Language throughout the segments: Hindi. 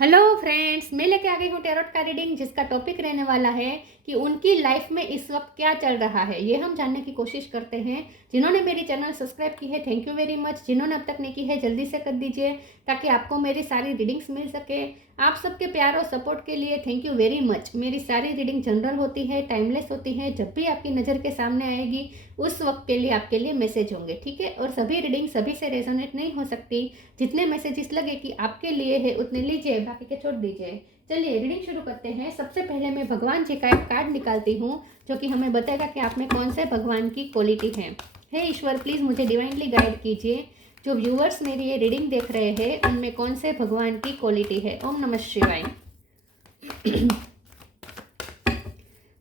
हेलो फ्रेंड्स, मैं लेके आ गई हूँ टैरोट का रीडिंग जिसका टॉपिक रहने वाला है कि उनकी लाइफ में इस वक्त क्या चल रहा है। ये हम जानने की कोशिश करते हैं। जिन्होंने मेरी चैनल सब्सक्राइब की है, थैंक यू वेरी मच। जिन्होंने अब तक नहीं की है, जल्दी से कर दीजिए ताकि आपको मेरी सारी रीडिंग्स मिल सके। आप सबके प्यार और सपोर्ट के लिए थैंक यू वेरी मच। मेरी सारी रीडिंग जनरल होती है, टाइमलेस होती है। जब भी आपकी नज़र के सामने आएगी उस वक्त के लिए आपके लिए मैसेज होंगे, ठीक है। और सभी रीडिंग सभी से रेजोनेट नहीं हो सकती। जितने मैसेजेस लगे कि आपके लिए है उतने लीजिए, बाकी के छोड़ दीजिए। चलिए रीडिंग शुरू करते हैं। सबसे पहले मैं भगवान जी का एक कार्ड निकालती हूँ जो कि हमें बताएगा कि आप में कौन से भगवान की क्वालिटी है। हे ईश्वर, प्लीज़ मुझे डिवाइनली गाइड कीजिए। जो व्यूअर्स मेरी ये रीडिंग देख रहे हैं उनमें कौन से भगवान की क्वालिटी है। ओम नमः शिवाय।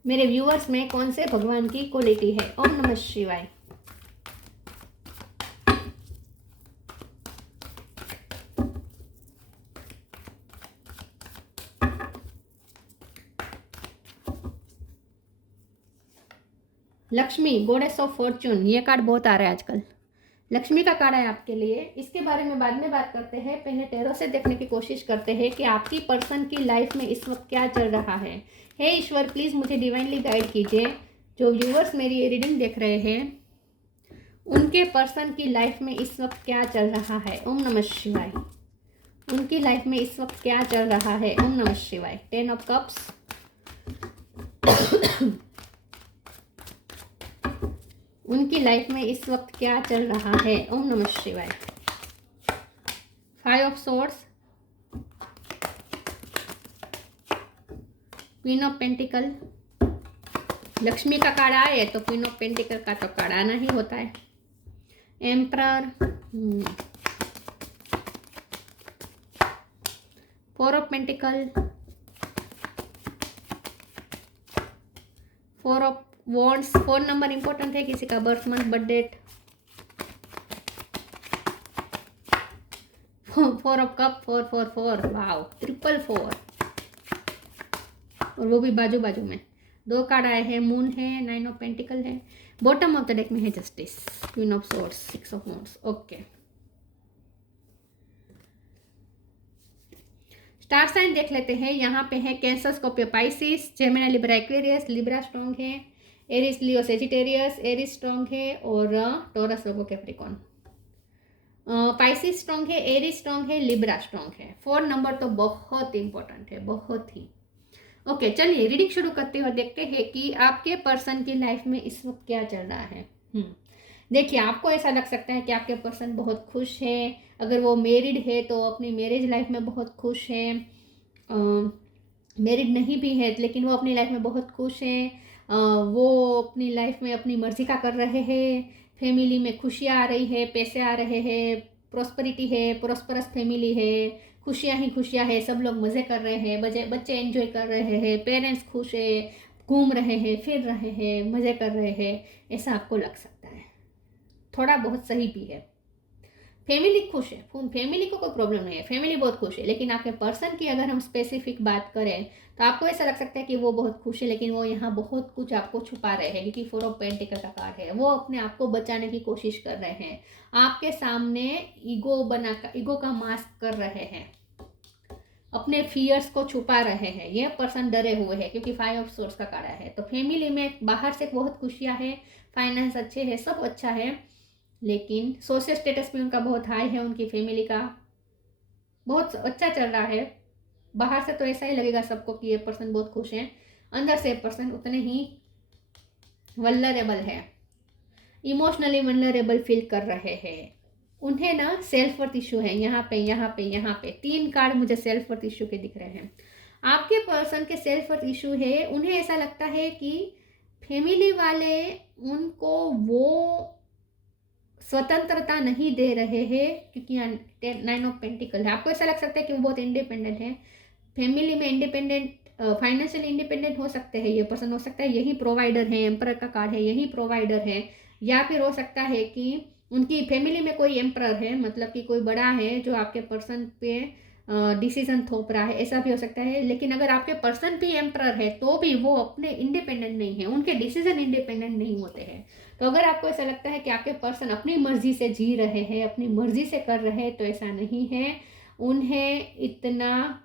मेरे व्यूअर्स में कौन से भगवान की क्वालिटी है। ओम नमः शिवाय। लक्ष्मी, गॉडेस ऑफ फॉर्च्यून, ये कार्ड बहुत आ रहा है आजकल। लक्ष्मी का कार्ड है आपके लिए। इसके बारे में बाद में बात करते हैं। पहले टैरो से देखने की कोशिश करते हैं कि आपकी पर्सन की लाइफ में इस वक्त क्या चल रहा है। हे ईश्वर, प्लीज़ मुझे डिवाइनली गाइड कीजिए। जो व्यूअर्स मेरी ये रीडिंग देख रहे हैं उनके पर्सन की लाइफ में इस वक्त क्या चल रहा है। ओम नमः शिवाय। उनकी लाइफ में इस वक्त क्या चल रहा है। ओम नमः शिवाय। 10 ऑफ कप्स, उनकी लाइफ में इस वक्त क्या चल रहा है। ओम नमः शिवाय। 5 of swords, queen of pentacle. Lakshmi का कार्ड आए तो क्वीन ऑफ पेंटिकल का तो कार्ड आना ही होता है। Emperor, 4 of pentacle, 4 of wands. 4 नंबर इंपॉर्टेंट है, किसी का birth month, birth date. 4 of cup, 4 4 4, wow, 4 और वो भी बाजू बाजू में। 2 कार्ड आए हैं, मून है, 9 ऑफ पेंटिकल है। बॉटम ऑफ द डेक में है justice, queen of swords, 6 of wands. Okay, star sign देख लेते हैं। यहाँ पे है Cancer, Scorpio, Pisces, Gemini, Libra, Aquarius. Libra strong है, Aries, Leo, Sagittarius. Aries strong है और टॉरस, लोगो, कैप्रिकॉर्न। पाइसिस स्ट्रॉन्ग है, एरिस स्ट्रॉन्ग है, लिब्रा स्ट्रॉन्ग है। 4 नंबर तो बहुत इंपॉर्टेंट है, बहुत ही। ओके, चलिए रीडिंग शुरू करते हुए देखते हैं कि आपके पर्सन की लाइफ में इस वक्त क्या चल रहा है। देखिए, आपको ऐसा लग सकता है कि आपके पर्सन बहुत खुश है। अगर वो मैरिड है तो अपनी मैरिज लाइफ में बहुत खुश है। मैरिड नहीं भी है लेकिन वो अपनी लाइफ में बहुत खुश है। वो अपनी लाइफ में अपनी मर्जी का कर रहे हैं। फैमिली में खुशियाँ आ रही है, पैसे आ रहे हैं, प्रॉस्पेरिटी है, प्रॉस्परस फैमिली है, खुशियाँ ही खुशियाँ है। सब लोग मज़े कर रहे हैं, बच्चे एंजॉय कर रहे हैं, पेरेंट्स खुश है, घूम रहे हैं, फिर रहे हैं, मज़े कर रहे हैं। ऐसा आपको लग सकता है। थोड़ा बहुत सही भी है। फैमिली खुश है, फैमिली को कोई प्रॉब्लम नहीं है, फैमिली बहुत खुश है। लेकिन आपके पर्सन की अगर हम स्पेसिफिक बात करें तो आपको ऐसा लग सकता है कि वो बहुत खुश है लेकिन वो यहाँ बहुत कुछ आपको छुपा रहे हैं, क्योंकि 4 ऑफ पेंटिकल का कार्ड है। वो अपने आप को बचाने की कोशिश कर रहे हैं, आपके सामने ईगो का मास्क कर रहे हैं, अपने फियर्स को छुपा रहे हैं। ये पर्सन डरे हुए हैं क्योंकि 5 ऑफ सोर्स का कार्ड है। तो फैमिली में बाहर से बहुत खुशियाँ हैं, फाइनेंस अच्छे है, सब अच्छा है, लेकिन सोशल स्टेटस भी उनका बहुत हाई है, उनकी फैमिली का बहुत अच्छा चल रहा है। बाहर से तो ऐसा ही लगेगा सबको कि ये पर्सन बहुत खुश है, अंदर से पर्सन उतने ही वल्नरेबल है, इमोशनली वल्नरेबल फील कर रहे हैं। उन्हें ना सेल्फ वर्थ इशू है। यहाँ पे 3 कार्ड मुझे सेल्फ वर्थ इशू के दिख रहे हैं। आपके पर्सन के सेल्फ वर्थ इशू है। उन्हें ऐसा लगता है कि फैमिली वाले उनको वो स्वतंत्रता नहीं दे रहे हैं, क्योंकि 9 ऑफ पेंटिकल है। आपको ऐसा लग सकता है कि वो बहुत इंडिपेंडेंट है, फैमिली में इंडिपेंडेंट, फाइनेंशियली इंडिपेंडेंट हो सकते हैं। ये पर्सन हो सकता है यही प्रोवाइडर है, एम्परर का कार्ड है, यही प्रोवाइडर है। या फिर हो सकता है कि उनकी फैमिली में कोई एम्परर है, मतलब कि कोई बड़ा है जो आपके पर्सन पे डिसीजन थोप रहा है, ऐसा भी हो सकता है। लेकिन अगर आपके पर्सन भी एम्परर है तो भी वो अपने इंडिपेंडेंट नहीं है, उनके डिसीजन इंडिपेंडेंट नहीं होते हैं। तो अगर आपको ऐसा लगता है कि आपके पर्सन अपनी मर्जी से जी रहे हैं, अपनी मर्जी से कर रहे हैं, तो ऐसा नहीं है। उन्हें इतना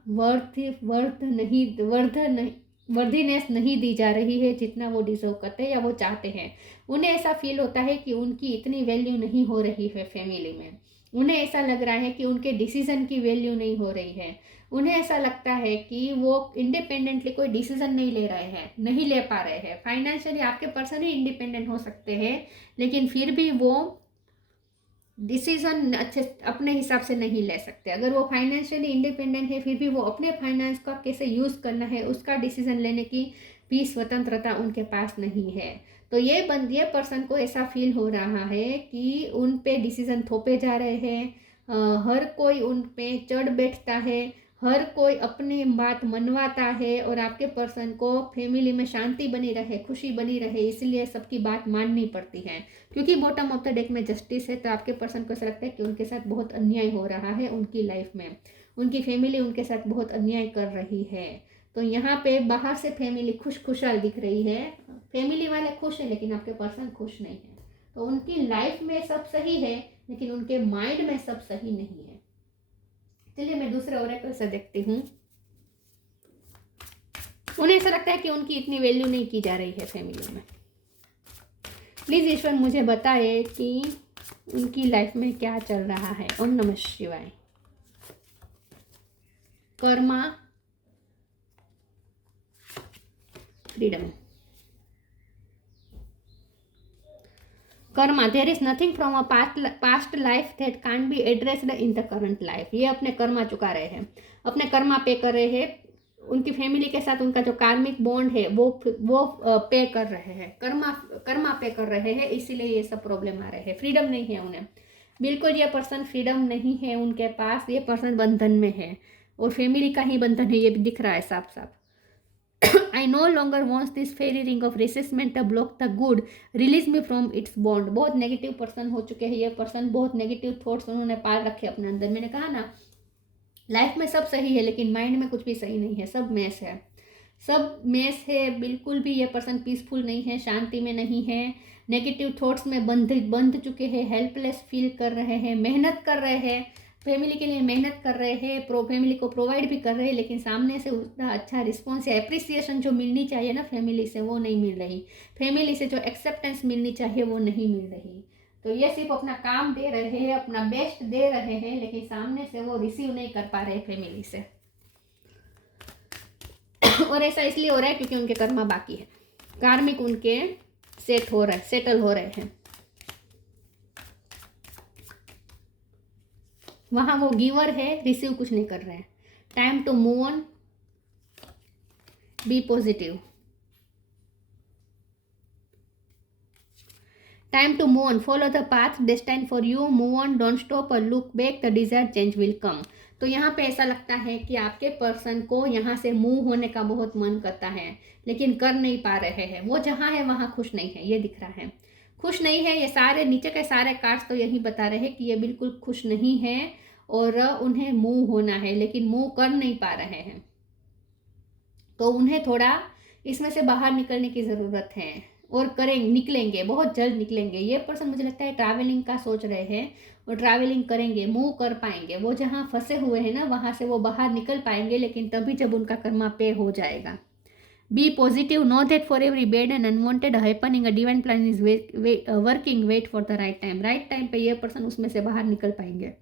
वर्दीनेस नहीं दी जा रही है जितना वो डिजर्व करते हैं या वो चाहते हैं। उन्हें ऐसा फील होता है कि उनकी इतनी वैल्यू नहीं हो रही है फैमिली में। उन्हें ऐसा लग रहा है कि उनके डिसीजन की वैल्यू नहीं हो रही है। उन्हें ऐसा लगता है कि वो इंडिपेंडेंटली कोई डिसीजन नहीं ले रहे हैं, नहीं ले पा रहे हैं। फाइनेंशियली आपके पर्सन ही इंडिपेंडेंट हो सकते हैं, लेकिन फिर भी वो डिसीजन अच्छे अपने हिसाब से नहीं ले सकते। अगर वो फाइनेंशियली इंडिपेंडेंट है, फिर भी वो अपने फाइनेंस का कैसे यूज़ करना है उसका डिसीजन लेने की भी स्वतंत्रता उनके पास नहीं है। तो ये पर्सन को ऐसा फील हो रहा है कि उन पे डिसीजन थोपे जा रहे हैं। हर कोई उन पे चढ़ बैठता है, हर कोई अपनी बात मनवाता है, और आपके पर्सन को फैमिली में शांति बनी रहे, खुशी बनी रहे, इसलिए सबकी बात माननी पड़ती है। क्योंकि बॉटम ऑफ द डेक में जस्टिस है, तो आपके पर्सन को ऐसा लगता है कि उनके साथ बहुत अन्याय हो रहा है उनकी लाइफ में। उनकी फैमिली उनके साथ बहुत अन्याय कर रही है। तो यहाँ पे बाहर से फैमिली खुशहाल दिख रही है, फैमिली वाले खुश है, लेकिन आपके पर्सन खुश नहीं है। तो उनकी लाइफ में सब सही है, लेकिन उनके माइंड में सब सही नहीं है। चलिए मैं दूसरे ओरेकल से देखती हूँ। उन्हें ऐसा लगता है कि उनकी इतनी वैल्यू नहीं की जा रही है फैमिली में। प्लीज ईश्वर मुझे बताए कि उनकी लाइफ में क्या चल रहा है। ओम नमः शिवाय। Karma, freedom. Karma, there is nothing from a past life that can't be addressed in the current life. ये अपने कर्मा चुका रहे हैं, अपने कर्मा पे कर रहे हैं। उनकी फैमिली के साथ उनका जो कार्मिक बॉन्ड है वो पे कर रहे हैं, कर्मा पे कर रहे हैं, इसीलिए ये सब प्रॉब्लम आ रहे हैं। फ्रीडम नहीं है उन्हें, बिल्कुल ये पर्सन फ्रीडम नहीं है उनके पास। ये पर्सन बंधन में है, और फैमिली का ही बंधन है, ये भी दिख रहा है साफ साफ। I no longer want this fairy ring of resentment to block the good. Release me from its bond. बहुत नेगेटिव पर्सन हो चुके हैं ये पर्सन, बहुत नेगेटिव थॉट्स उन्होंने पाल रखे अपने अंदर। मैंने कहा ना, लाइफ में सब सही है, लेकिन माइंड में कुछ भी सही नहीं है, सब मैस है, सब मैस है। बिल्कुल भी ये पर्सन पीसफुल नहीं है, शांति में नहीं है, नेगेटिव थॉट्स में बंध चुके हैं, हेल्पलेस फील कर रहे हैं, मेहनत कर रहे हैं, फैमिली के लिए मेहनत कर रहे हैं, फैमिली को प्रोवाइड भी कर रहे हैं, लेकिन सामने से उतना अच्छा रिस्पॉन्स या एप्रिसिएशन जो मिलनी चाहिए ना फैमिली से, वो नहीं मिल रही। फैमिली से जो एक्सेप्टेंस मिलनी चाहिए वो नहीं मिल रही। तो ये सिर्फ अपना काम दे रहे हैं, अपना बेस्ट दे रहे हैं, लेकिन सामने से वो रिसीव नहीं कर पा रहे फैमिली से। और ऐसा इसलिए हो रहा है क्योंकि उनके कर्मा बाकी है, कार्मिक उनके सेटल हो रहे हैं। वहां वो गिवर है, रिसीव कुछ नहीं कर रहे हैं। Time to move on, be positive. Time to move on, follow the path destined for you, move on, don't stop और look back, the desired change will come. तो यहाँ पे ऐसा लगता है कि आपके पर्सन को यहाँ से मूव होने का बहुत मन करता है, लेकिन कर नहीं पा रहे हैं। वो जहाँ है वहाँ खुश नहीं है, ये दिख रहा है, खुश नहीं है। ये सारे नीचे के सारे कार्ड्स तो यही बता रहे हैं कि ये बिल्कुल खुश नहीं है और उन्हें मूव होना है, लेकिन मूव कर नहीं पा रहे हैं। तो उन्हें थोड़ा इसमें से बाहर निकलने की ज़रूरत है, और निकलेंगे, बहुत जल्द निकलेंगे। ये पर्सन मुझे लगता है ट्रैवलिंग का सोच रहे हैं, और ट्रैवलिंग करेंगे, मूव कर पाएंगे। वो जहाँ फंसे हुए हैं ना, वहाँ से वो बाहर निकल पाएंगे, लेकिन तभी जब उनका कर्मा पे हो जाएगा। Be positive, know that for every bad and unwanted happening a divine plan is working, wait for the right time. Right time पे ये पर्सन उसमें से बाहर निकल पाएंगे।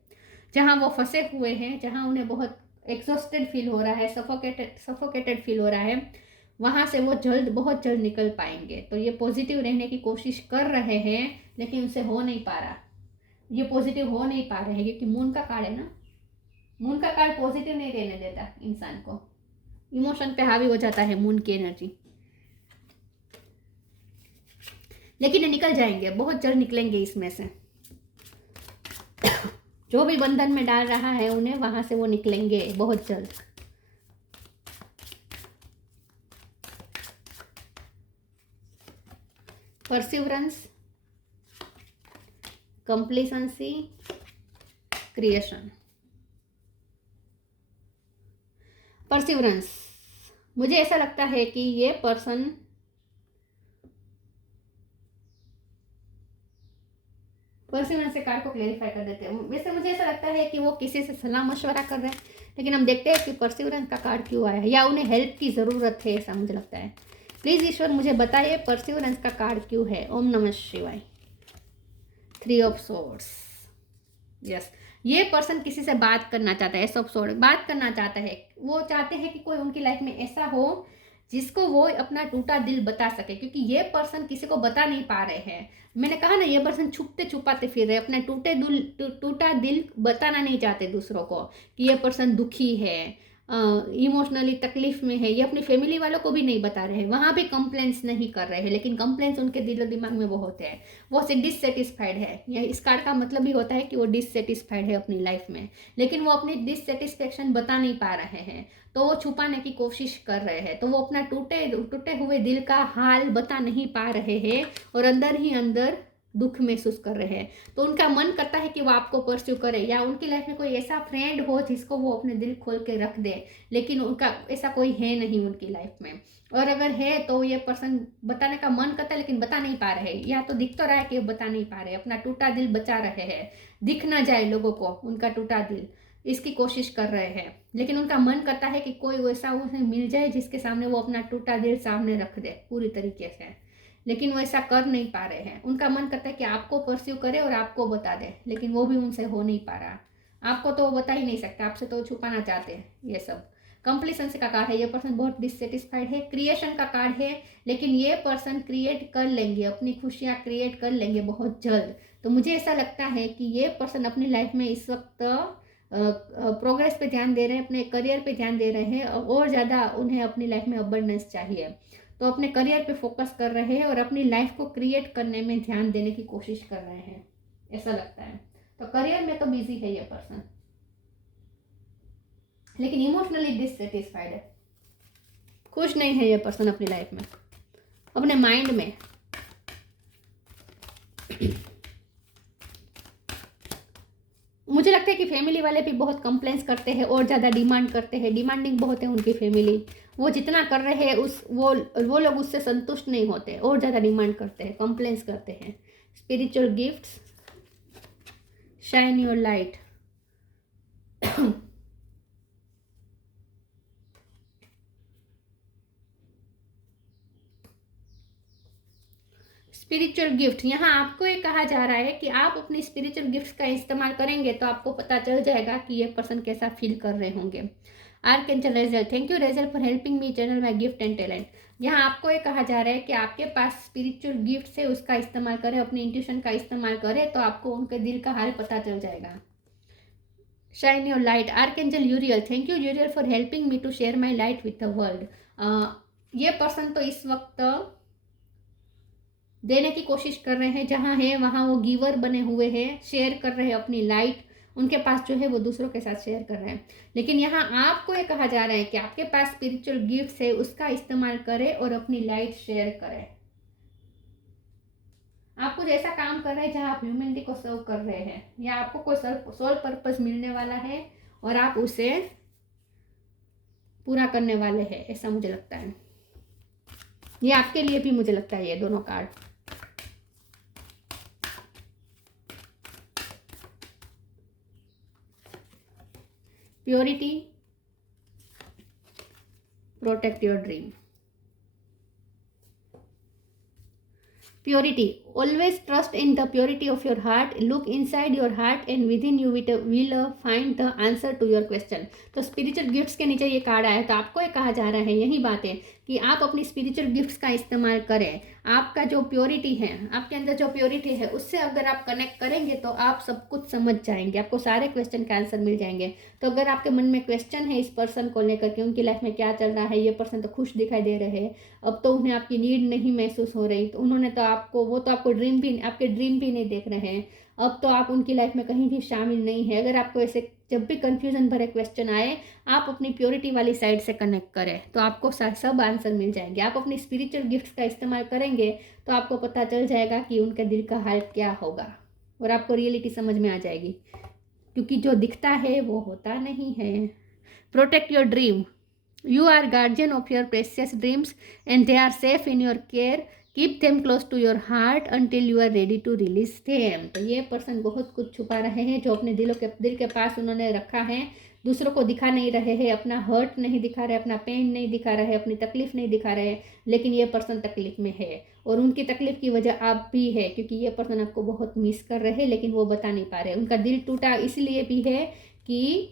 जहाँ वो फंसे हुए हैं, जहाँ उन्हें बहुत एक्सॉस्टेड फील हो रहा है, सफोकेटेड फील हो रहा है, वहाँ से वो बहुत जल्द निकल पाएंगे। तो ये पॉजिटिव रहने की कोशिश कर रहे हैं, लेकिन उनसे हो नहीं पा रहा। ये पॉजिटिव हो नहीं पा रहे हैं क्योंकि मून का कार्ड है ना, मून का कार्ड पॉजिटिव नहीं रहने देता इंसान को, इमोशन पे हावी हो जाता है मून की एनर्जी। लेकिन ये निकल जाएंगे, बहुत जल्द निकलेंगे इसमें से। जो भी बंधन में डाल रहा है उन्हें, वहां से वो निकलेंगे बहुत जल्द। Perseverance, कंप्लीसेंसी, creation. परसिवरेंस, मुझे ऐसा लगता है कि ये पर्सन परसिवरेंस से कार्ड को क्लेरिफाई कर देते हैं। वैसे मुझे ऐसा लगता है कि वो किसी से सलाह मशवरा कर रहे हैं, लेकिन हम देखते हैं कि परसिवरेंस का कार्ड क्यों आया है, या उन्हें हेल्प की ज़रूरत है, ऐसा मुझे लगता है। प्लीज़ ईश्वर मुझे बताइए परसिवरेंस का कार्ड क्यों है। ओम नमः शिवाय। 3 ऑफ सोर्ड्स। यस, ये पर्सन किसी से बात करना चाहता है। एस ऑफ सोर्ड बात करना चाहता है। वो चाहते हैं कि कोई उनकी लाइफ में ऐसा हो जिसको वो अपना टूटा दिल बता सके, क्योंकि ये पर्सन किसी को बता नहीं पा रहे हैं। मैंने कहा ना, ये पर्सन छुपते छुपाते फिर रहे, अपना टूटा दिल बताना नहीं चाहते दूसरों को कि ये पर्सन दुखी है, इमोशनली तकलीफ में है। ये अपनी फैमिली वालों को भी नहीं बता रहे हैं, वहाँ भी कंप्लेंट्स नहीं कर रहे हैं, लेकिन कंप्लेंट्स उनके दिलो दिमाग में बहुत है। वो से डिससेटिस्फाइड है। यह इस कार्ड का मतलब भी होता है कि वो डिससेटिस्फाइड है अपनी लाइफ में, लेकिन वो अपनी डिससेटिस्फेक्शन बता नहीं पा रहे हैं, तो वो छुपाने की कोशिश कर रहे हैं। तो वो अपना टूटे हुए दिल का हाल बता नहीं पा रहे हैं और अंदर ही अंदर दुख महसूस कर रहे हैं। तो उनका मन करता है कि वो आपको परस्यू करे, या उनकी लाइफ में कोई ऐसा फ्रेंड हो जिसको वो अपने दिल खोल के रख दे, लेकिन उनका ऐसा कोई है नहीं उनकी लाइफ में। और अगर है तो ये पर्सन बताने का मन करता है, लेकिन बता नहीं पा रहे। या तो दिख तो रहा है कि वो बता नहीं पा रहे, अपना टूटा दिल बचा रहे हैं, दिख ना जाए लोगों को उनका टूटा दिल, इसकी कोशिश कर रहे हैं। लेकिन उनका मन करता है कि कोई वैसा उन्हें मिल जाए जिसके सामने वो अपना टूटा दिल सामने रख दे पूरी तरीके से, लेकिन वो ऐसा कर नहीं पा रहे हैं। उनका मन करता है कि आपको परस्यू करे और आपको बता दे, लेकिन वो भी उनसे हो नहीं पा रहा। आपको तो वो बता ही नहीं सकता, आपसे तो छुपाना चाहते हैं। ये सब कंप्लीसन का कार्ड है। ये पर्सन बहुत डिससेटिस्फाइड है। क्रिएशन का कार्ड है, लेकिन ये पर्सन क्रिएट कर लेंगे, अपनी खुशियाँ क्रिएट कर लेंगे बहुत जल्द। तो मुझे ऐसा लगता है कि ये पर्सन अपनी लाइफ में इस वक्त प्रोग्रेस पे ध्यान दे रहे हैं, अपने करियर पे ध्यान दे रहे हैं, और ज़्यादा उन्हें अपनी लाइफ में अबंडेंस चाहिए। तो अपने करियर पे फोकस कर रहे हैं और अपनी लाइफ को क्रिएट करने में ध्यान देने की कोशिश कर रहे हैं, ऐसा लगता है। तो करियर में तो बिजी है ये पर्सन, लेकिन इमोशनली डिससेटिस्फाइड है। खुश नहीं है ये पर्सन अपनी लाइफ में, अपने माइंड में। मुझे लगता है कि फैमिली वाले भी बहुत कंप्लेंट्स करते हैं और ज़्यादा डिमांड करते हैं। डिमांडिंग बहुत है उनकी फैमिली। वो जितना कर रहे हैं वो लोग उससे संतुष्ट नहीं होते और ज़्यादा डिमांड करते हैं, कंप्लेंट्स करते हैं। Spiritual gifts, shine your light. Spiritual gift, यहाँ आपको ये कहा जा रहा है कि आप अपनी स्पिरिचुअल गिफ्ट्स का इस्तेमाल करेंगे तो आपको पता चल जाएगा कि ये पर्सन कैसा फील कर रहे होंगे। Archangel resale, thank you resale for helping me channel my gift and talent. यहाँ आपको ये कहा जा रहा है कि आपके पास स्पिरिचुअल गिफ्ट है, उसका इस्तेमाल करें, अपनी इंट्यूशन का इस्तेमाल करें, तो आपको उनके दिल का हाल पता चल जाएगा। Shine your light, archangel Uriel, thank you Uriel for helping me to share my light with the world. ये पर्सन तो इस वक्त देने की कोशिश कर रहे हैं, जहाँ है वहाँ वो गिवर बने हुए हैं, शेयर कर रहे हैं अपनी लाइट। उनके पास जो है वो दूसरों के साथ शेयर कर रहे हैं। लेकिन यहाँ आपको ये कहा जा रहा है कि आपके पास स्पिरिचुअल गिफ्ट्स है, उसका इस्तेमाल करें और अपनी लाइट शेयर करें। आप कुछ ऐसा काम कर रहे हैं जहाँ आप ह्यूमैनिटी को सर्व कर रहे हैं, या आपको कोई सोल पर्पस मिलने वाला है और आप उसे पूरा करने वाले हैं, ऐसा मुझे लगता है। ये आपके लिए भी मुझे लगता है, ये दोनों card. Purity, protect your dream. Purity, always trust in the purity of your heart. Look inside your heart and within you will find the answer to your question. तो स्पिरिचुअल गिफ्ट्स के नीचे ये कार्ड आया, तो आपको ये कहा जा रहा है, यही बात है कि आप अपनी स्पिरिचुअल गिफ्ट्स का इस्तेमाल करें। आपका जो प्योरिटी है, आपके अंदर जो प्योरिटी है, उससे अगर आप कनेक्ट करेंगे तो आप सब कुछ समझ जाएंगे, आपको सारे क्वेश्चन का आंसर मिल जाएंगे। तो अगर आपके मन में क्वेश्चन है इस पर्सन को लेकर कि उनकी लाइफ में क्या चल रहा है, ये पर्सन तो खुश दिखाई दे रहे हैं, अब तो उन्हें आपकी नीड नहीं महसूस हो रही, तो उन्होंने तो आपको ड्रीम भी, आपके ड्रीम भी नहीं देख रहे हैं, अब तो आप उनकी लाइफ में कहीं भी शामिल नहीं है। अगर आपको ऐसे जब भी कंफ्यूजन भरे क्वेश्चन आए, आप अपनी प्योरिटी वाली साइड से कनेक्ट करें तो आपको सब आंसर मिल जाएंगे। आप अपनी स्पिरिचुअल गिफ्ट्स का इस्तेमाल करेंगे तो आपको पता चल जाएगा कि उनके दिल का हाल क्या होगा, और आपको रियलिटी समझ में आ जाएगी, क्योंकि जो दिखता है वो होता नहीं है। Protect your dream, you are guardian of your precious dreams and they are safe in your care. Keep them close to your heart until you are ready to release them. तो ये पर्सन बहुत कुछ छुपा रहे हैं जो अपने दिल के पास उन्होंने रखा है, दूसरों को दिखा नहीं रहे हैं, अपना हर्ट नहीं दिखा रहे, अपना पेन नहीं दिखा रहे, अपनी तकलीफ नहीं दिखा रहे, लेकिन ये पर्सन तकलीफ में है और उनकी तकलीफ की वजह आप भी है, क्योंकि ये पर्सन आपको बहुत मिस कर रहे हैं लेकिन वो बता नहीं पा रहे। उनका दिल टूटा इसलिए भी है कि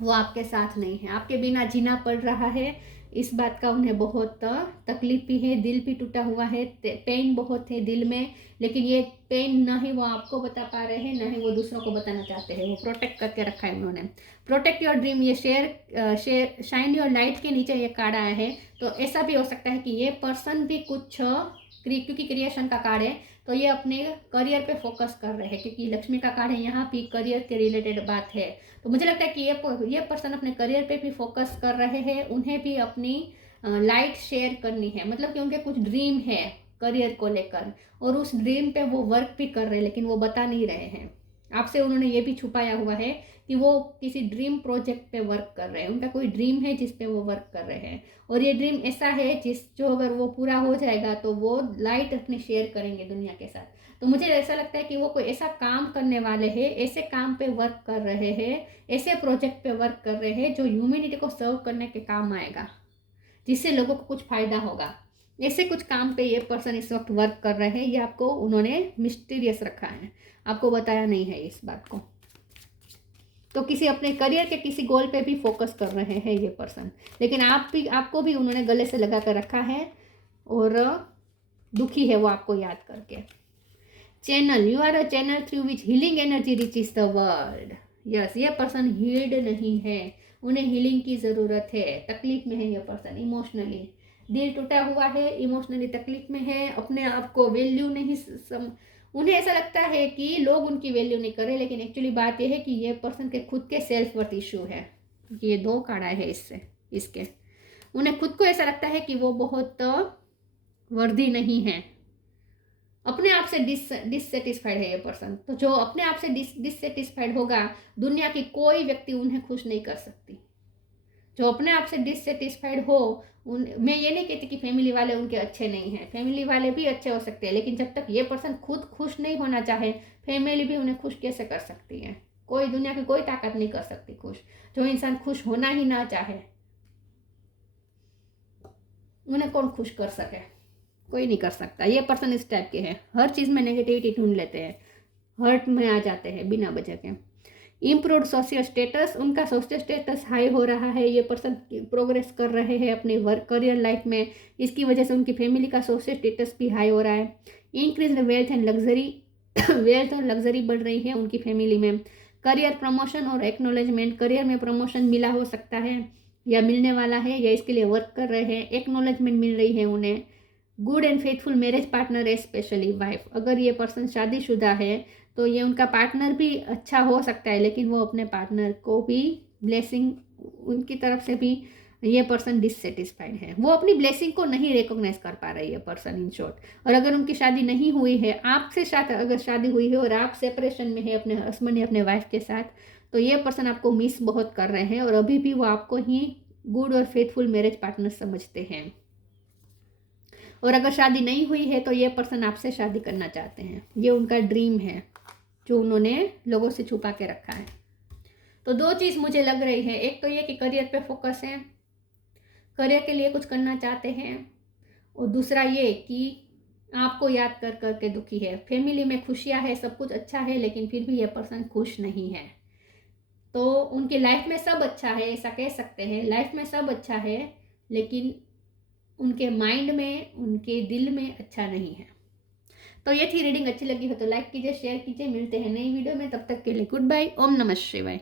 वो आपके साथ नहीं है, आपके बिना जीना पड़ रहा है। इस बात का उन्हें बहुत तकलीफ भी है, दिल भी टूटा हुआ है, पेन बहुत है दिल में, लेकिन ये पेन ना ही वो आपको बता पा रहे हैं, ना ही वो दूसरों को बताना चाहते हैं। वो प्रोटेक्ट करके रखा है उन्होंने। प्रोटेक्ट योर ड्रीम, ये शेयर शाइन योर लाइट के नीचे ये कार्ड आया है। तो ऐसा भी हो सकता है कि ये पर्सन भी कुछ क्योंकि क्रिएशन का कार्ड है तो ये अपने करियर पे फोकस कर रहे हैं, क्योंकि लक्ष्मी का कार्ड है, यहाँ भी करियर के रिलेटेड बात है। तो मुझे लगता है कि ये पर्सन अपने करियर पे भी फोकस कर रहे हैं, उन्हें भी अपनी लाइट शेयर करनी है, मतलब कि उनके कुछ ड्रीम है करियर को लेकर और उस ड्रीम पे वो वर्क भी कर रहे हैं लेकिन वो बता नहीं रहे हैं आपसे। उन्होंने ये भी छुपाया हुआ है कि वो किसी ड्रीम प्रोजेक्ट पे वर्क कर रहे हैं, उनका कोई ड्रीम है जिस पे वो वर्क कर रहे हैं और ये ड्रीम ऐसा है जो अगर वो पूरा हो जाएगा तो वो लाइट अपनी शेयर करेंगे दुनिया के साथ। तो मुझे ऐसा लगता है कि वो कोई ऐसा काम करने वाले हैं, ऐसे काम पे वर्क कर रहे हैं, ऐसे प्रोजेक्ट पे वर्क कर रहे हैं जो ह्यूमैनिटी को सर्व करने के काम आएगा, जिससे लोगों को कुछ फायदा होगा। ऐसे कुछ काम पे ये पर्सन इस वक्त वर्क कर रहे हैं। ये आपको उन्होंने मिस्टीरियस रखा है, आपको बताया नहीं है इस बात को। तो किसी अपने करियर के किसी गोल पे भी फोकस कर रहे हैं ये पर्सन, लेकिन आपको भी उन्होंने गले से लगा कर रखा है और दुखी है वो आपको याद करके। Channel, you are a channel through which healing energy reaches the world. Yes, ये पर्सन हील्ड नहीं है, उन्हें हीलिंग की ज़रूरत है, तकलीफ में है ये पर्सन, इमोशनली दिल टूटा हुआ है, इमोशनली तकलीफ में है, अपने आप को वैल्यू नहीं उन्हें ऐसा लगता है कि लोग उनकी वैल्यू नहीं कर रहे, लेकिन एक्चुअली बात यह है कि ये पर्सन के खुद के सेल्फ वर्थ इशू है। ये 2 कार्ड आए हैं इसके उन्हें खुद को ऐसा लगता है कि वो बहुत वर्दी नहीं है, अपने आप से डिससेटिस्फाइड है ये पर्सन। तो जो अपने आप से डिससेटिस्फाइड होगा, दुनिया की कोई व्यक्ति उन्हें खुश नहीं कर सकती। जो अपने आप से डिससेटिस्फाइड हो, मैं ये नहीं कहती कि फैमिली वाले उनके अच्छे नहीं हैं, फैमिली वाले भी अच्छे हो सकते हैं, लेकिन जब तक ये पर्सन खुद खुश नहीं होना चाहे, फैमिली भी उन्हें खुश कैसे कर सकती है? कोई दुनिया की कोई ताकत नहीं कर सकती खुश। जो इंसान खुश होना ही ना चाहे, उन्हें कौन खुश कर सके? कोई नहीं कर सकता। ये पर्सन इस टाइप के हैं, हर चीज़ में नेगेटिविटी ढूंढ लेते हैं, हर्ट में आ जाते हैं बिना वजह के। इम्प्रूव्ड सोशल स्टेटस, उनका सोशल स्टेटस हाई हो रहा है, ये पर्सन प्रोग्रेस कर रहे हैं अपने वर्क करियर लाइफ में, इसकी वजह से उनकी फैमिली का सोशल स्टेटस भी हाई हो रहा है। Increase wealth and luxury, wealth और लग्जरी बढ़ रही है उनकी फैमिली में। करियर प्रमोशन और एक्नोलेजमेंट, करियर में प्रमोशन मिला हो सकता है या मिलने वाला है या इसके लिए वर्क कर रहे हैं, एक्नोलेजमेंट मिल रही है उन्हें। Good and faithful marriage partner है, स्पेशली वाइफ। अगर ये पर्सन शादीशुदा है तो ये उनका पार्टनर भी अच्छा हो सकता है, लेकिन वो अपने पार्टनर को भी ब्लेसिंग, उनकी तरफ से भी ये पर्सन डिससेटिस्फाइड है, वो अपनी ब्लेसिंग को नहीं रिकॉग्नाइज कर पा रही है पर्सन, इन शॉर्ट। और अगर उनकी शादी नहीं हुई है, आपसे अगर शादी हुई है और आप सेपरेशन में है अपने हस्बैंड या अपने वाइफ के साथ, तो ये पर्सन आपको मिस बहुत कर रहे हैं और अभी भी वो आपको ही गुड और फेथफुल मैरिज पार्टनर समझते हैं। और अगर शादी नहीं हुई है तो ये पर्सन आपसे शादी करना चाहते हैं, ये उनका ड्रीम है जो उन्होंने लोगों से छुपा के रखा है। तो 2 चीज़ मुझे लग रही है, एक तो ये कि करियर पे फोकस है, करियर के लिए कुछ करना चाहते हैं, और दूसरा ये कि आपको याद कर करके दुखी है। फैमिली में खुशियां है, सब कुछ अच्छा है, लेकिन फिर भी ये पर्सन खुश नहीं है। तो उनकी लाइफ में सब अच्छा है, ऐसा कह सकते हैं, लाइफ में सब अच्छा है, लेकिन उनके माइंड में, उनके दिल में अच्छा नहीं है। तो ये थी रीडिंग। अच्छी लगी हो तो लाइक कीजिए, शेयर कीजिए। मिलते हैं नई वीडियो में, तब तक के लिए गुड बाय। ओम नमः शिवाय।